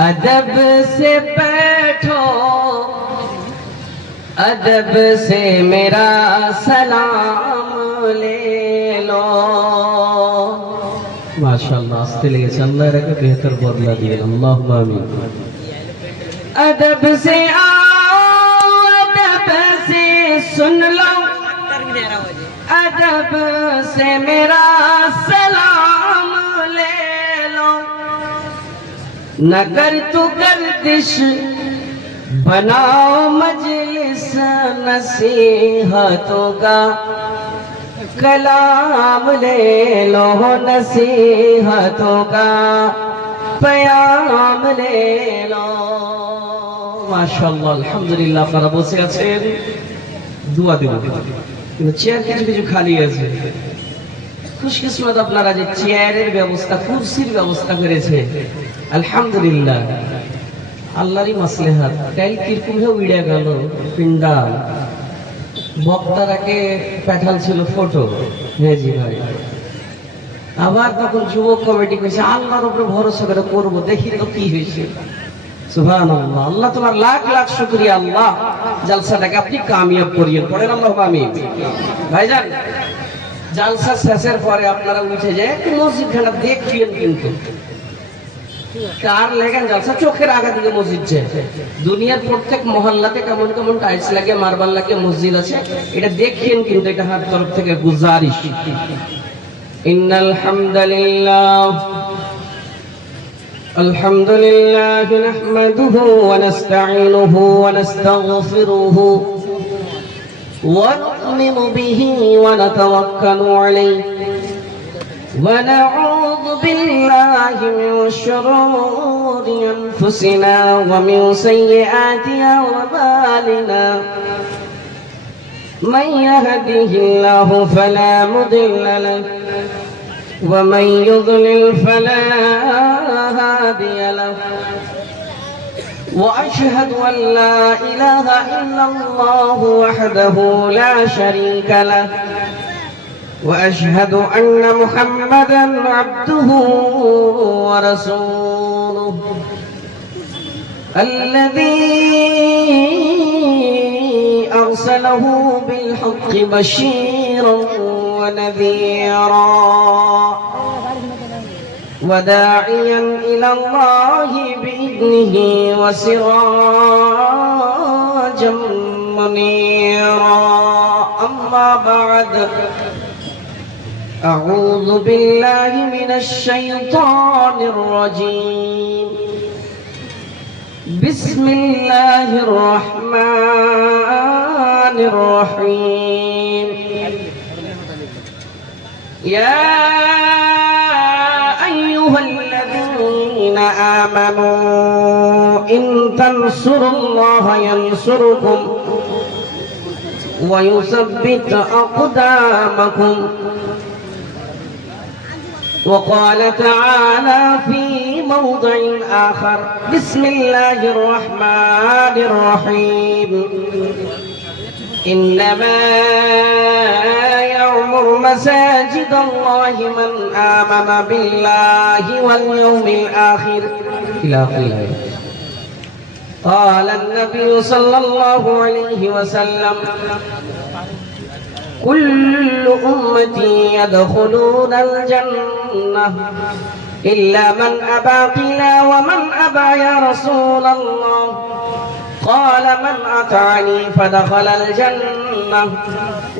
अदब से बैठो, अदब से मेरा सलाम ले लो। माशाअल्लाह, आस्ते लेगे अल्लाह रखे बेहतर बदला दिए, अल्लाहुम्मा आमीन। अदब से आओ, अदब से सुन लो, अदब से मेरा सलाम ले लो। न कर तू गर्दिश, बनाओ मजलिस, नसीहतों का कलाम ले लो, नसीहतों का पयाम ले लो। माशाअल्लाह, अल्हम्दुलिल्लाह। আপনারা বসে আছেন, দোয়া দেব, কিন্তু চেয়ার কিছু কিছু খালি আছে। খুশকিসমত আপনারা যে চেয়ারের ব্যবস্থা, কুরসির ব্যবস্থা করেছে, আলহামদুলিল্লাহ। আল্লাহরই মাসলেহাত। কাল কিরকম হয়ে উড়ে গেল পিন্ডাল, বক্তারাকে পাঠাল ছিল ফটো, হ্যাঁ জি ভাই। আবার তখন যুবক কমিটি কইছে আল্লাহর উপরে ভরসা করে করবো, দেখি তো কি হয়েছে। সুবহানাল্লাহ, আল্লাহ তোমার লাখ লাখ শুকরিয়া। আল্লাহ জালসাটাকে আপনি কামিয়াব করিয়ে পড়েন, আল্লাহুম্মা আমিন। ভাইজান, জালসা শেষের পরে আপনারা উঠে যায় একটু মসজিদ খানা দেখছিলেন, কিন্তু কার লেগেন জালসা চোখের আগা দিকে মসজিদ যে দুনিয়ার প্রত্যেক মহল্লাতে কেমন কেমন টাইলস লাগে, মার্বেল লাগে মসজিদ আছে, এটা দেখেন, কিন্তু এটা হাত তরফ থেকে গুজারিশ। ইন্নাল হামদুলিল্লাহ, আলহামদুলিল্লাহ নাহমাদুহু ওয়া নাস্তাঈনুহু ওয়া নাস্তাগফিরুহু ওয়া নু'মিনু বিহি ওয়া নাতাওয়াক্কালু আলাইহি ওয়া নাউযু বিল্লাহি মিন শুরুরি আনফুসিনা ওয়া মিন সাইয়্যাতি আ'মালিনা। মান ইয়াহদিহিল্লাহু ফালা মুদিল্লা লাহু ওয়া মান ইউদ্লিল ফালা হাদিয়া লাহু। وأشهد أن لا إله إلا الله وحده لا شريك له وأشهد أن محمدا عبده ورسوله الذي أرسله بالحق بشيرا ونذيرا وداعيا إلى الله بإذنه وسراجا منيرا. أما بعد، أعوذ بالله من الشيطان الرجيم. بسم الله الرحمن الرحيم. يا أيها الذين آمنوا إن تنصروا الله ينصركم ويثبت أقدامكم. وقال تعالى في موضع آخر: بسم الله الرحمن الرحيم. إنما يعمر مساجد الله من آمن بالله واليوم الآخر إلى آخره. قال النبي صلى الله عليه وسلم: كل أمتي يدخلون الجنة إلا من أبى. قيل ومن أبى يا رسول الله؟ قال: من أطاعني فدخل الجنة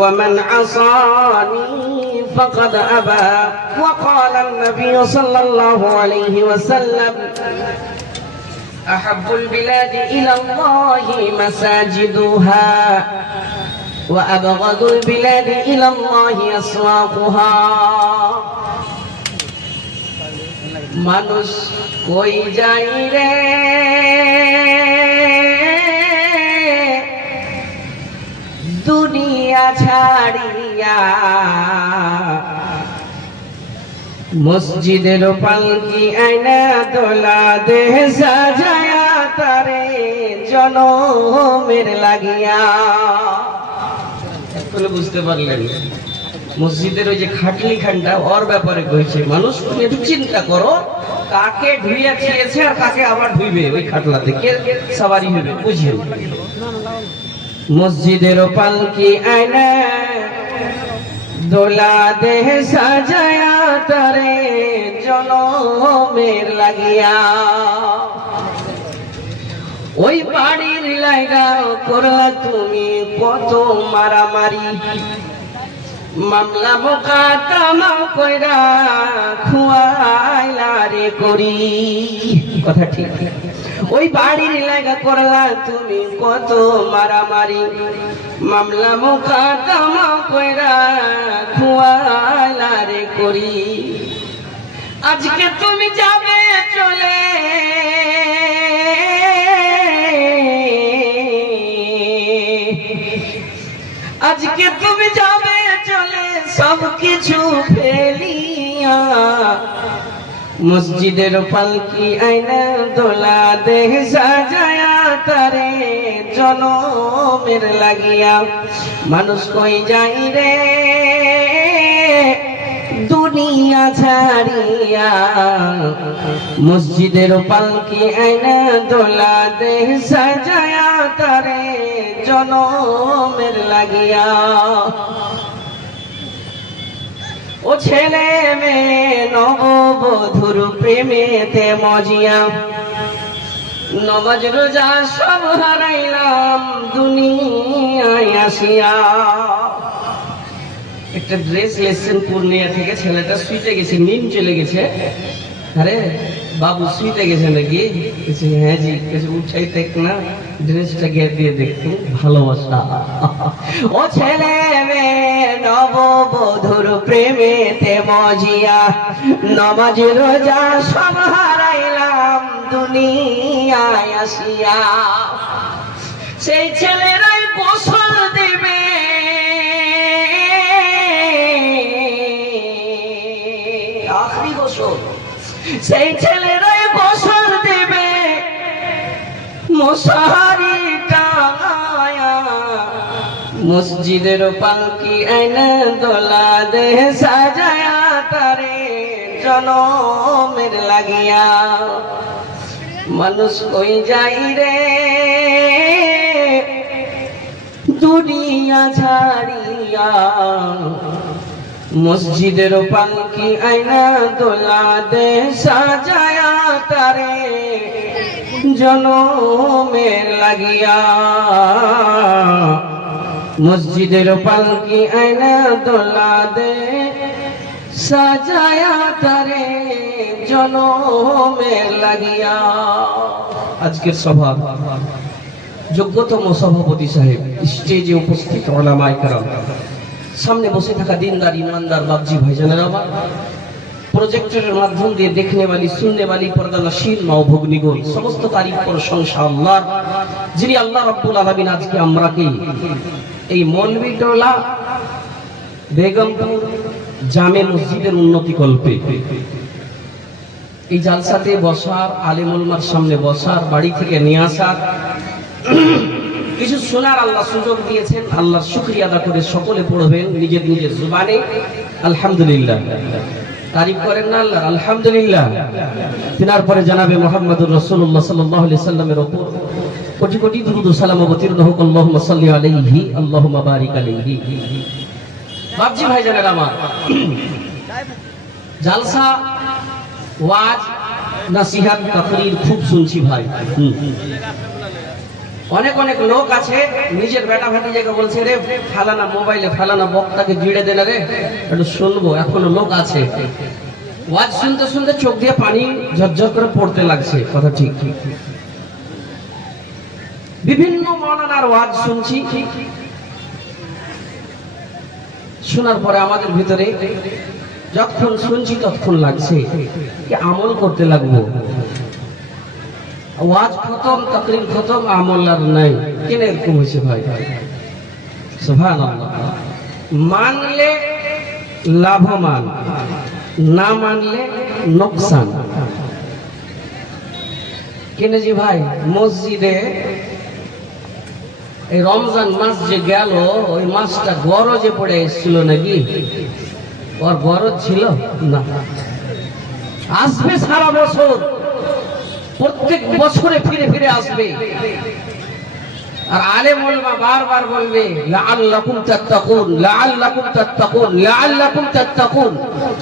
ومن عصاني فقد أبى. وقال النبي صلى الله عليه وسلم: أحب البلاد إلى الله مساجدها وأبغض البلاد إلى الله أسواقها. মানুষ কই যাই রে দুনিয়া ছাড়িয়া, মসজিদের পালকি আয়না দোলা দেহ সাজায়া তারে জনমের লাগিয়া। বুঝতে পারলেন? মসজিদের ওই যে খাটলি খানটা ওর ব্যাপারে কইছে, মানুষ তুমি একটু চিন্তা করো, কাকে ধুইয়া খেয়েছে আর কাকে আবার ধুইবে ওই খাটলাতে, কে সবারই হবে বুঝিও। মসজিদের পালকি আয়না দোলা দেহ সাজায়া তারে জনমের লাগিয়া, ওই বাড়ির লাইগা করলা তুমি কত মারামারি, মামলা মোকদ্দমা কইরা খুয়াইলা রে করি। কথা ঠিক। ওই বাড়ির লাগা করলা তুমি কত মারামারি, মামলা মোকদ্দমা কইরা খুয়াইলা রে করি। আজকে তুমি যাবে চলে, আজকে তুমি যাবে চলে সব কিছু ফেলিয়া, মসজিদের পালকি আয়না দোলা দেহ সাজায়া তারে জনমের লাগিয়া। মানুষ কই যাই রে দুনিয়া ছাড়িয়া, মসজিদের পালকি আয়না দোলা দেহ সাজায়া তারে জনমের লাগিয়া। ও ছেলে মেয়ে নববধূর প্রেমেতে মজিয়া, নমাজ রোজা সব হারাইলাম দুনিয়ায় আসিয়া। একটা ড্রেস লেসেন পূর্ণিয়া থেকে ছেলেটা শুইতে গেছে, নিম চলে গেছে। আরে বাবু শুইতে গেছে নাকি? হ্যাঁ জি। উঠাই দেখ না, ড্রেসটা গিয়ে দিয়ে দেখতুম, ভালোবাসা। ও ছেলে মেয়ে নববধূর প্রেমেতে মজিয়া, নমাজ রোজা সব হারাইলাম দুনিয়ায় আসিয়া। সেই ছেলেরাই গোসল দেবে, আখরি গোসল, সেই ছেলেরাই গোসল দেবে মশারি টাঙায়া, মসজিদের পালকি আয়না দোলা দেহ সাজায়া তারে জনমের লাগিয়া। মানুষ কই যাই রে দুনিয়া ছাড়িয়া, মসজিদের পালকি আয়না দোলা দেহ সাজায়া তারে জনমের লাগিয়া। মসজিদের পালকি আয়না দোলা দেহ সাজায়া তারে জনমের লাগিয়া। আজকের সভা যোগ্যতম সভাপতি সাহেব, স্টেজে উপস্থিত ওলামায়ে কেরাম, সামনে বসে থাকা দিনদার ইমানদার বাবজি ভাইজানেরা, প্রজেক্টরের মাধ্যম দিয়ে দেখনে वाली सुनने वाली पर्दा नशीन মা ও ভগ্নীগণ, সমস্ত তারিফ প্রশংসা আল্লাহর, যিনি আল্লাহ রাব্বুল আলামিন আজকে আমরাকে এই মৌলভীটোলা বেগমপুর জামে মসজিদের উন্নতি কল্পে এই জালসাতে বসার, আলেম উলামার সামনে বসার, বাড়ি থেকে নিয়ে আসার, কিছু শোনার আল্লাহ সুযোগ দিয়েছেন। আল্লাহর শুকরিয়া আদা করে সকলে পড়বেন নিজের নিজের জবানে আলহামদুলিল্লাহ। তারিফ করেন না আল্লাহ, আলহামদুলিল্লাহ। তিনার পরে জানাবে মুহাম্মদুর রাসূলুল্লাহ সাল্লাল্লাহু আলাইহি সাল্লামের উপর কোটি কোটি দুরূদ ও সালাম অবতীর্ণ হোক। আল্লাহুম্মা সাল্লি আলাইহি, আল্লাহুম্মা বারিক আলাইহি। বাবজি ভাইজানেরা আমার, জালসা, ওয়াজ, নসিহত, তাকরীর খুব শুনছি ভাই। অনেক অনেক লোক আছে নিজের বেটা ভাতিজাকে বলছে রে ফালানা মোবাইলে ফালানা বক্তাকে জুড়ে দেনা রে, একটু শুনবো। এখনো লোক আছে ওয়াজ শুনতে শুনতে চোখ দিয়ে পানি ঝরঝর করে পড়তে লাগছে। কথা ঠিক। বিভিন্ন মাওলানার ওয়াজ শুনছি, শোনার পরে আমাদের ভিতরে যখন শুনছি তখন লাগছে কি আমল করতে লাগবো। ওয়াজ খতম, তাকরীর খতম, আমল আর নাই। কেন এরকম হয়েছে ভাই? সুবহানাল্লাহ। মানলে লাভবান, না মানলে নোকসান। কেন জি ভাই? মসজিদে এই রমজান মাস যে গেল, ওই মাসটা গরজে পড়ে এসেছিল নাকি? ওর গরজ ছিল না। আসবে সারা বছর, প্রত্যেক বছরে ফিরে ফিরে আসবে। আর আলেম ওলামা বারবার বলবে লাআল্লাকুম তাত্তাকুন, লাআল্লাকুম তাত্তাকুন, লাআল্লাকুম তাত্তাকুন।